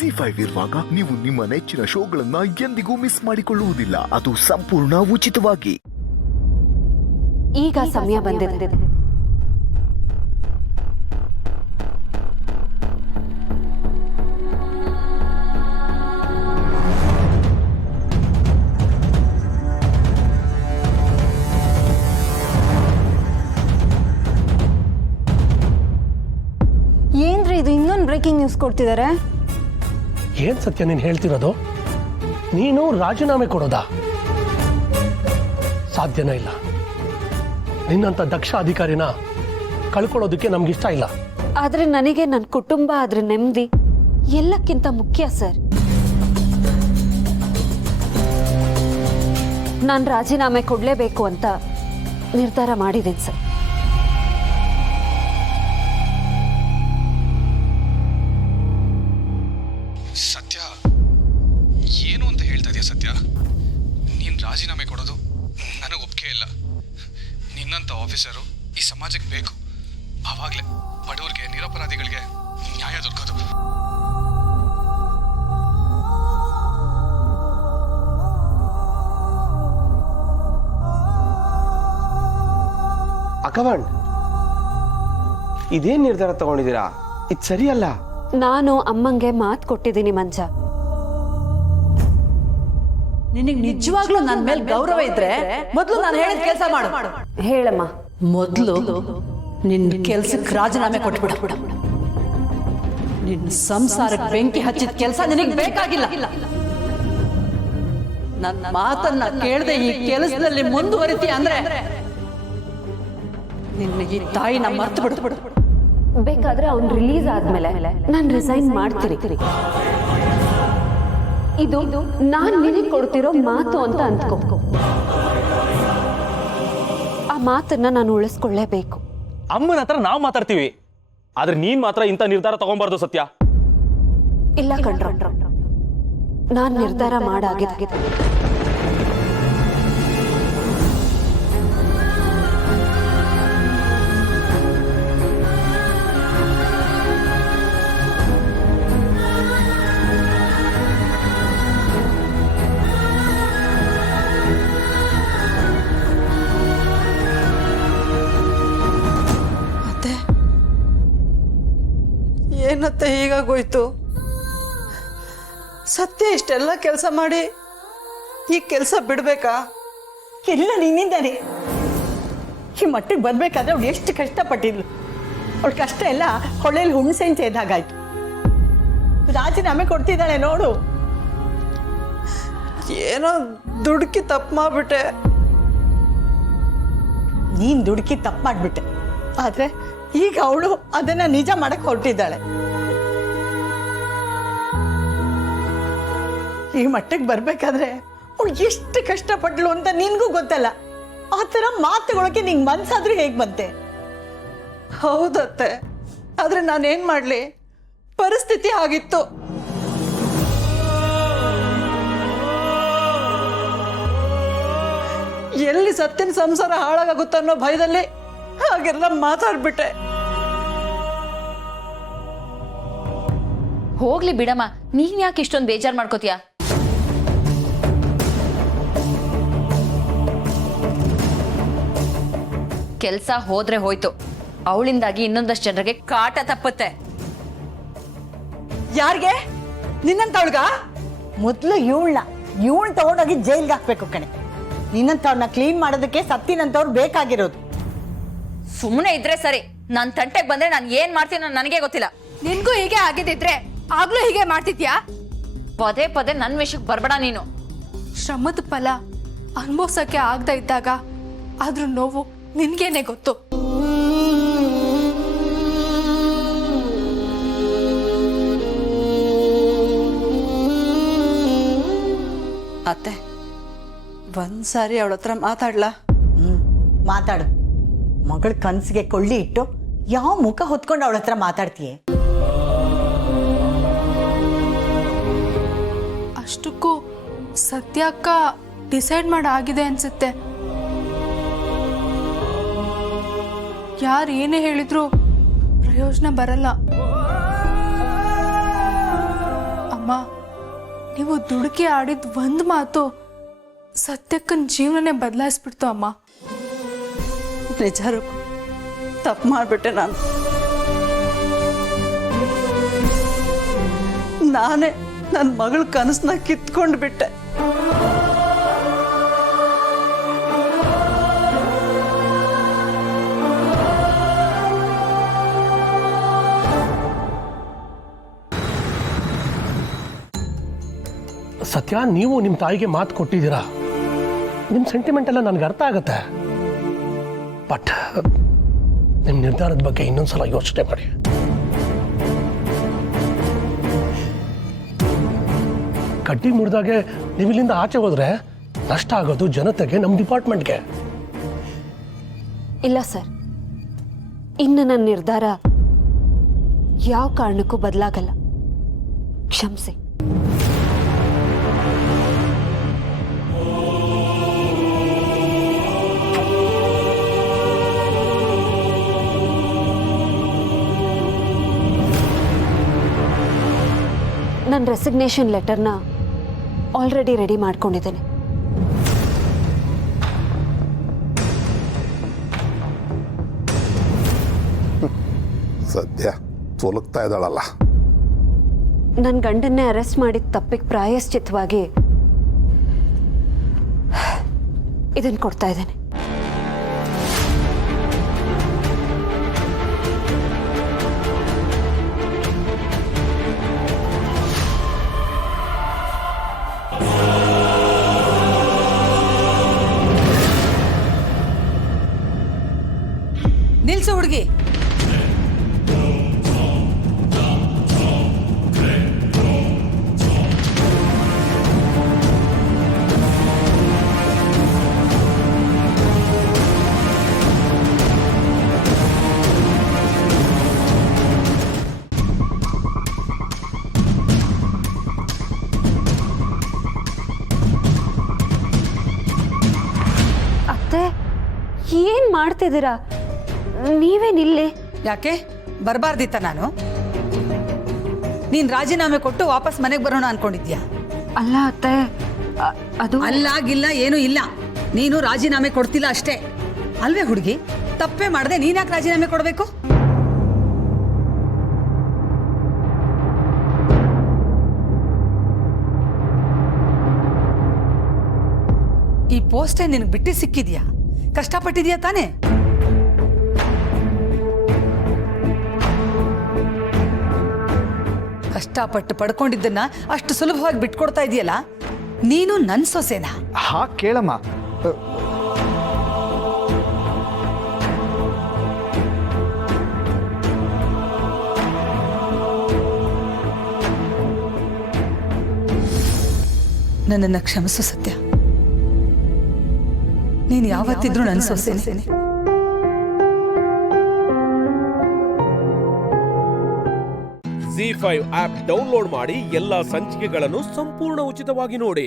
ZEE5 ಇರುವಾಗ ನೀವು ನಿಮ್ಮ ನೆಚ್ಚಿನ ಶೋಗಳನ್ನ ಎಂದಿಗೂ ಮಿಸ್ ಮಾಡಿಕೊಳ್ಳುವುದಿಲ್ಲ. ಅದು ಸಂಪೂರ್ಣ ಉಚಿತವಾಗಿ. ಈಗ ಸಮಯ ಬಂದಿದೆ. ಏನ್ರಿ ಇದು ಇನ್ನೊಂದು ಬ್ರೇಕಿಂಗ್ ನ್ಯೂಸ್ ಕೊಡ್ತಿದ್ದಾರೆ? ಏನ್ ಸತ್ಯ ನೀನು ಹೇಳ್ತಿರೋದು? ನೀನು ರಾಜೀನಾಮೆ ಕೊಡೋದಾ? ಸಾಧ್ಯನೇ ಇಲ್ಲ. ನಿನ್ನಂತ ದಕ್ಷ ಅಧಿಕಾರಿನ ಕಳ್ಕೊಳ್ಳೋದಕ್ಕೆ ನಮ್ಗಿಷ್ಟ ಇಲ್ಲ. ಆದ್ರೆ ನನಗೆ ನನ್ನ ಕುಟುಂಬ, ಅದ್ರ ನೆಮ್ಮದಿ ಎಲ್ಲಕ್ಕಿಂತ ಮುಖ್ಯ ಸರ್. ನಾನು ರಾಜೀನಾಮೆ ಕೊಡ್ಲೇಬೇಕು ಅಂತ ನಿರ್ಧಾರ ಮಾಡಿದ್ದೀನಿ ಸರ್. ಸತ್ಯ, ಏನು ಅಂತ ಹೇಳ್ತಾ ಇದೆಯಾ ಸತ್ಯ? ನೀನು ರಾಜೀನಾಮೆ ಕೊಡೋದು ನನಗೆ ಒಪ್ಪಿಗೆ ಇಲ್ಲ. ನಿನ್ನಂಥ ಆಫೀಸರು ಈ ಸಮಾಜಕ್ಕೆ ಬೇಕು. ಆವಾಗಲೇ ಬಡವರಿಗೆ, ನಿರಪರಾಧಿಗಳಿಗೆ ನ್ಯಾಯ ದೊರಕೋದು. ಅಕವಂಡ್, ಇದೇನ್ ನಿರ್ಧಾರ ತಗೊಂಡಿದ್ದೀರಾ? ಇದು ಸರಿಯಲ್ಲ. ನಾನು ಅಮ್ಮಂಗೆ ಮಾತು ಕೊಟ್ಟಿದ್ದೀನಿ ಮಂಜ. ನಿನಗೆ ನಿಜವಾಗ್ಲೂ ನನ್ನ ಮೇಲೆ ಗೌರವ ಇದ್ರೆ ಮೊದಲು ನಾನು ಹೇಳಿದ ಕೆಲಸ ಮಾಡು. ಹೇಳಮ್ಮ. ಮೊದಲು ನಿನ್ನ ಕೆಲ್ಸಕ್ಕೆ ರಾಜೀನಾಮೆ ಕೊಟ್ಬಿಡು. ನಿನ್ನ ಸಂಸಾರಕ್ಕೆ ಬೆಂಕಿ ಹಚ್ಚಿದ ಕೆಲಸ ನಿನಗೆ ಬೇಕಾಗಿಲ್ಲ. ನನ್ನ ಮಾತನ್ನ ಕೇಳದೆ ಈ ಕೆಲಸದಲ್ಲಿ ಮುಂದುವರಿತಿ ಅಂದ್ರೆ ನಿನ್ನ ಈ ತಾಯಿನ ಮರ್ತು ಬಿಡು. ಬೇಕಾದ್ರೆ ಅವ್ನು ರಿಲೀಸ್ ಆದ್ಮೇಲೆ ನಾನು ರಿಸೈನ್ ಮಾಡ್ತೀನಿ. ಇದು ನಾನ್ ನಿನಗೆ ಕೊಡ್ತಿರೋ ಮಾತು ಅಂತ ಅಂದ್ಕೋ. ಆ ಮಾತನ್ನ ನಾನು ಉಳಿಸ್ಕೊಳ್ಳೇಬೇಕು. ಅಮ್ಮನ ಹತ್ರ ನಾವು ಮಾತಾಡ್ತೀವಿ, ಆದ್ರೆ ನೀನ್ ಮಾತ್ರ ಇಂಥ ನಿರ್ಧಾರ ತಗೊಂಬಾರ್ದು ಸತ್ಯ. ಇಲ್ಲ ಕಣ್ರ, ನಾನ್ ನಿರ್ಧಾರ ಮಾಡಾಗಿದೆ. ಏನತ್ತೆ ಹೀಗಾಗೋಯ್ತು? ಸತ್ಯ ಇಷ್ಟೆಲ್ಲ ಕೆಲಸ ಮಾಡಿ ಈ ಕೆಲಸ ಬಿಡ್ಬೇಕಾ? ಎಲ್ಲ ನಿನ್ನಿಂದಾನೆ. ಈ ಮಟ್ಟಿಗೆ ಬರ್ಬೇಕಾದ್ರೆ ಅವಳು ಎಷ್ಟು ಕಷ್ಟಪಟ್ಟಿದ್ಲು. ಅವಳ ಕಷ್ಟ ಎಲ್ಲ ಹೊಳೆಯಲ್ಲಿ ಹುಣಸೆನ್ ಸೇದಾಗಾಯ್ತು. ರಾಜೀನಾಮೆ ಕೊಡ್ತಿದ್ದಾಳೆ ನೋಡು. ಏನೋ ದುಡುಕಿ ತಪ್ಪು ಮಾಡ್ಬಿಟ್ಟೆ. ನೀನ್ ದುಡುಕಿ ತಪ್ಪು ಮಾಡ್ಬಿಟ್ಟೆ, ಆದ್ರೆ ಈಗ ಅವಳು ಅದನ್ನ ನಿಜ ಮಾಡಕ್ ಹೊರಟಿದ್ದಾಳೆ. ಈ ಮಟ್ಟಕ್ಕೆ ಬರ್ಬೇಕಾದ್ರೆ ಅವಳು ಎಷ್ಟು ಕಷ್ಟಪಟ್ಲು ಅಂತ ನಿನ್ಗೂ ಗೊತ್ತಲ್ಲ. ಆ ಥರ ಮಾತುಗಳಕ್ಕೆ ನಿಂಗೆ ಮನ್ಸಾದ್ರೂ ಹೇಗ್ ಬಂತೆ? ಹೌದತ್ತೆ, ಆದ್ರೆ ನಾನೇನ್ ಮಾಡ್ಲಿ, ಪರಿಸ್ಥಿತಿ ಆಗಿತ್ತು. ಎಲ್ಲಿ ಸತ್ತಿನ ಸಂಸಾರ ಹಾಳಾಗುತ್ತೋ ಅನ್ನೋ ಭಯದಲ್ಲಿ ಹಾಗೆಲ್ಲ ಮಾತಾಡ್ಬಿಟ್ಟೆ. ಹೋಗ್ಲಿ ಬಿಡಮ್ಮ, ನೀನ್ ಯಾಕೆ ಇಷ್ಟೊಂದು ಬೇಜಾರು ಮಾಡ್ಕೋತೀಯ? ಕೆಲ್ಸ ಹೋದ್ರೆ ಹೋಯ್ತು, ಅವಳಿಂದಾಗಿ ಇನ್ನೊಂದಷ್ಟು ಜನರಿಗೆ ಕಾಟ ತಪ್ಪುತ್ತೆ. ಯಾರಿಗೆ? ನಿನ್ನಂತವಳ್ಗ? ಮೊದ್ಲು ಇವಳನ್ನ ತಗೊಂಡೋಗಿ ಜೈಲ್ಗೆ ಹಾಕ್ಬೇಕು ಕಣೆ. ನಿನ್ನಂತವ್ರನ್ನ ಕ್ಲೀನ್ ಮಾಡೋದಕ್ಕೆ ಸತ್ತಿನಂತವ್ರು ಬೇಕಾಗಿರೋದು. ಸುಮ್ಮನೆ ಇದ್ರೆ ಸರಿ, ನಾನ್ ತಂಟೆಗೆ ಬಂದ್ರೆ ನಾನು ಏನ್ ಮಾಡ್ತೀನೋ ನನಗೆ ಗೊತ್ತಿಲ್ಲ. ನಿನ್ಗೂ ಹೀಗೆ ಆಗಿದ್ದಿದ್ರೆ ಆಗ್ಲೂ ಹೀಗೆ ಮಾಡ್ತಿದ್ಯಾ? ಪದೇ ಪದೇ ನನ್ನ ವಿಷಯಕ್ಕೆ ಬರ್ಬೇಡ ನೀನು. ಶ್ರಮದ ಫಲ ಅನುಭವಿಸಕ್ಕೆ ಆಗದೆ ಇದ್ದಾಗ ಆದ್ರೂ ನೋವು ನಿನ್ಗೇನೆ ಗೊತ್ತು. ಅತ್ತೆ, ಒಂದ್ಸಾರಿ ಅವಳ ಹತ್ರ ಮಾತಾಡ್ಲಾ? ಮಾತಾಡು. ಮಗಳ ಕನ್ಸಿಗೆ ಕೊಳ್ಳಿ ಇಟ್ಟು ಯಾವ ಮುಖ ಹೊತ್ಕೊಂಡು ಅವಳ ಹತ್ರ ಮಾತಾಡ್ತೀಯ? ಅಷ್ಟಕ್ಕೂ ಸತ್ಯಕ್ಕ ಡಿಸೈಡ್ ಮಾಡಾಗಿದೆ ಅನ್ಸುತ್ತೆ. ಯಾರು ಏನೇ ಹೇಳಿದ್ರು ಪ್ರಯೋಜನ ಬರಲ್ಲ. ಅಮ್ಮ, ನೀವು ದುಡುಕಿ ಆಡಿದ ಒಂದು ಮಾತು ಸತ್ಯಕ್ಕನ ಜೀವನನೇ ಬದಲಾಯಿಸ್ಬಿಡ್ತು ಅಮ್ಮ. ನಿಜ ತಪ್ಪು ಮಾಡಿಬಿಟ್ಟೆ ನಾನೇ ನನ್ನ ಮಗಳ ಕನಸನ್ನ ಕಿತ್ಕೊಂಡು ಬಿಟ್ಟೆ. ಸತ್ಯ, ನೀವು ನಿಮ್ಮ ತಾಯಿಗೆ ಮಾತು ಕೊಟ್ಟಿದ್ದೀರಾ. ನಿಮ್ಮ ಸೆಂಟಿಮೆಂಟ್ ಎಲ್ಲ ನನಗೆ ಅರ್ಥ ಆಗುತ್ತೆ. ಬಟ್ ನಿಮ್ಮ ನಿರ್ಧಾರದ ಬಗ್ಗೆ ಇನ್ನೊಂದ್ಸಲ ಯೋಚನೆ ಮಾಡಿ. ಕಡ್ಡಿ ಮುರಿದಾಗೆ ನೀವು ಇಲ್ಲಿಂದ ಆಚೆ ಹೋದ್ರೆ ನಷ್ಟ ಆಗೋದು ಜನತೆಗೆ, ನಮ್ಮ ಡಿಪಾರ್ಟ್ಮೆಂಟ್ಗೆ. ಇಲ್ಲ ಸರ್, ಇನ್ನು ನನ್ನ ನಿರ್ಧಾರ ಯಾವ ಕಾರಣಕ್ಕೂ ಬದಲಾಗಲ್ಲ. ಕ್ಷಮಿಸಿ. ನನ್ನ ರೆಸಿಗ್ನೇಷನ್ ಲೆಟರ್ನ ಆಲ್ರೆಡಿ ರೆಡಿ ಮಾಡ್ಕೊಂಡಿದ್ದೇನೆ. ಸದ್ಯ ತೊಲಗ್ತಾ ಇದ್ದಾಳಲ್ಲ. ನನ್ನ ಗಂಡನ್ನೇ ಅರೆಸ್ಟ್ ಮಾಡಿದ ತಪ್ಪಿಗೆ ಪ್ರಾಯಶ್ಚಿತ್ತವಾಗಿ ಇದನ್ನು ಕೊಡ್ತಾ ಇದ್ದೇನೆ. ನಿಲ್ಸು ಹುಡುಗಿ. ಅತ್ತೆ, ಏನ್ ಮಾಡ್ತಿದ್ದೀರಾ? ನೀವೇನಿಲ್ಲಿ? ಯಾಕೆ ಬರಬಾರ್ದಿತ್ತ ನಾನು? ನೀನ್ ರಾಜೀನಾಮೆ ಕೊಟ್ಟು ವಾಪಸ್ ಮನೆಗೆ ಬರೋಣ ಅನ್ಕೊಂಡಿದ್ಯಾ? ಅಲ್ಲ ಅತ್ತೆ, ಅದು ಅಲ್ಲಾಗಿಲ್ಲ, ಏನೂ ಇಲ್ಲ. ನೀನು ರಾಜೀನಾಮೆ ಕೊಡ್ತಿಲ್ಲ ಅಷ್ಟೇ ಅಲ್ವೇ ಹುಡುಗಿ? ತಪ್ಪೇ ಮಾಡದೆ ನೀನ್ಯಾಕೆ ರಾಜೀನಾಮೆ ಕೊಡಬೇಕು? ಈ ಪೋಸ್ಟೇ ನಿನಗೆ ಬಿಟ್ಟು ಸಿಕ್ಕಿದ್ಯಾ? ಕಷ್ಟಪಟ್ಟಿದ್ಯಾ ತಾನೇ? ಕಷ್ಟಪಟ್ಟು ಪಡ್ಕೊಂಡಿದ್ದನ್ನ ಅಷ್ಟು ಸುಲಭವಾಗಿ ಬಿಟ್ಕೊಡ್ತಾ ಇದೆಯಲ್ಲ, ನೀನು ನನ್ನ ಸೊಸೆನಾ? ಹಾ ಕೇಳಮ್ಮ. ನನ್ನನ್ನು ಕ್ಷಮಿಸು ಸತ್ಯ. ನೀನು ಯಾವತ್ತಿದ್ರೂ ನನ್ನ ಸೊಸೆನೇ. ZEE5 ಆಪ್ ಡೌನ್ಲೋಡ್ ಮಾಡಿ ಎಲ್ಲಾ ಸಂಚಿಕೆಗಳನ್ನು ಸಂಪೂರ್ಣ ಉಚಿತವಾಗಿ ನೋಡಿ.